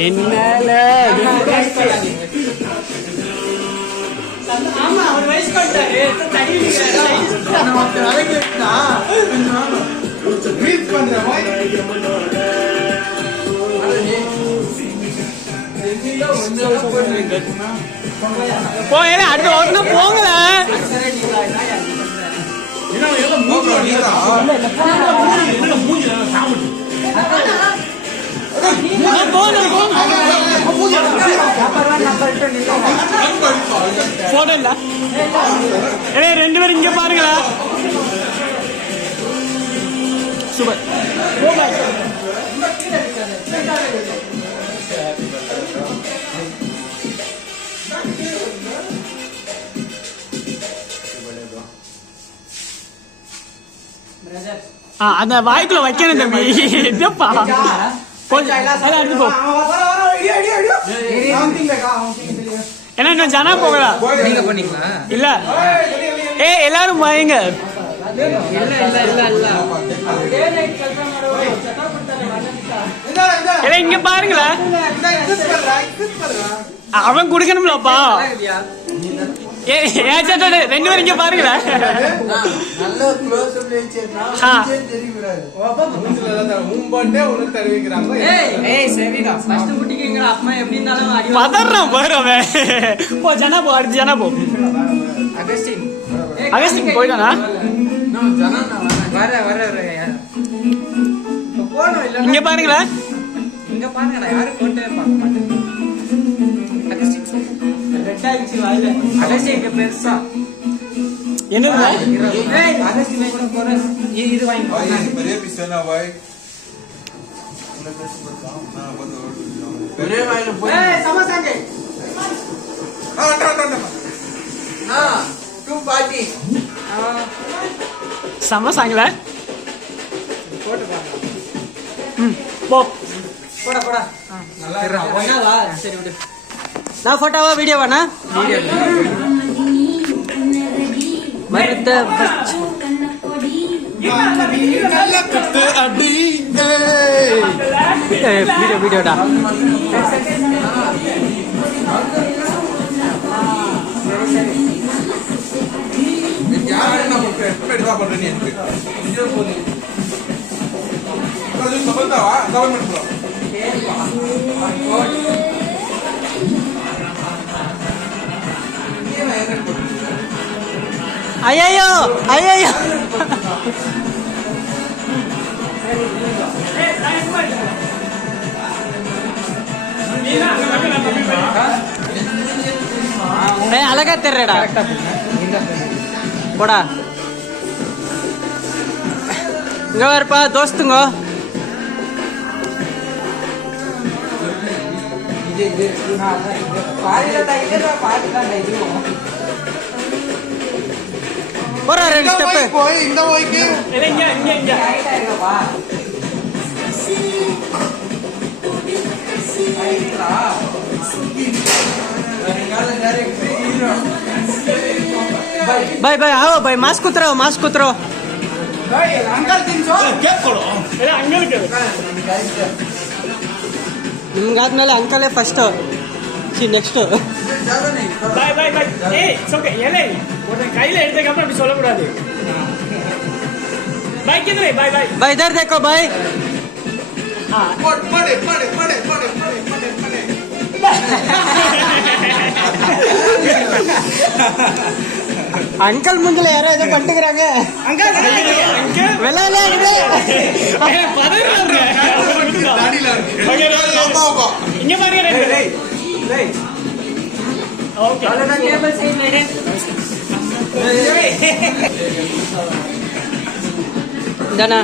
என்னால ஆமா அவர் வயசு கொண்டாரு போயில அடுத்த வருஷம் போங்கல போட்டோ இல்ல ரெண்டு பேரும் இங்க பாருங்களா சூப்பர் அந்த வாய்க்குள்ள வைக்கணும் தம்பி என்னப்பா எடுத்து போ என்ன இன்னும் ஜனா போகலாம் நீங்க பண்ணீங்களா இல்ல எல்லாரும் வாங்க இங்க பாருங்களா அவன் குடுக்கணும்லப்பா ரெண்டு பேரும் இங்க பாருங்களா பதறான் பாருவன் போ ஜனா போ அடுத்து ஜனா போ அகஸ்டின் போயிட்டானா இங்க பாருங்களா இங்க பாருங்க நான் யாரும் போட்டே பார்க்க மாட்டேன் பெருசா என்னது இது வாங்கி சமசாங்களா போ போடா போடா நல்லா சரி விடு நான் போட்டோவா வீடியோவாண்ணா மருத்த வீடியோடா ஐயோ ஐயோ அழகா தெரியடா போடா இங்க வரப்பா தோஸ்துங்க போறா ரெண்டு ஸ்டெப் போய் இந்த போய்க்கு இங்க இங்க இங்க भाई भाई आओ भाई मास्क उतरो भाई अंकल 300 क्या करो अरे अंकल के ನಿಮ್ಗಾದ್ಮೇಲೆ ಅಂಕಲೇ ಫಸ್ಟ್ ನೆಕ್ಸ್ಟ್ பாய் பாய் பாய் ஏய் ஓகே ஏலே ஒரு கையில எடுத்ததுக்கு அப்புறம் அப்படி சொல்ல கூடாது பாய் கிதர் है बाय बाय भाई इधर देखो भाई हां पड़े अंकल ಮುಂದಲ ಯಾರೋ ಏನೋ ಪಂಟಿಗறாங்க अंकल வெள்ளல ಇದೆ பதறாங்க ದಾಡಿல இங்க பாருங்க ரைட் ஓகே அலனா டேபிள் சைடு மேடே இந்தானா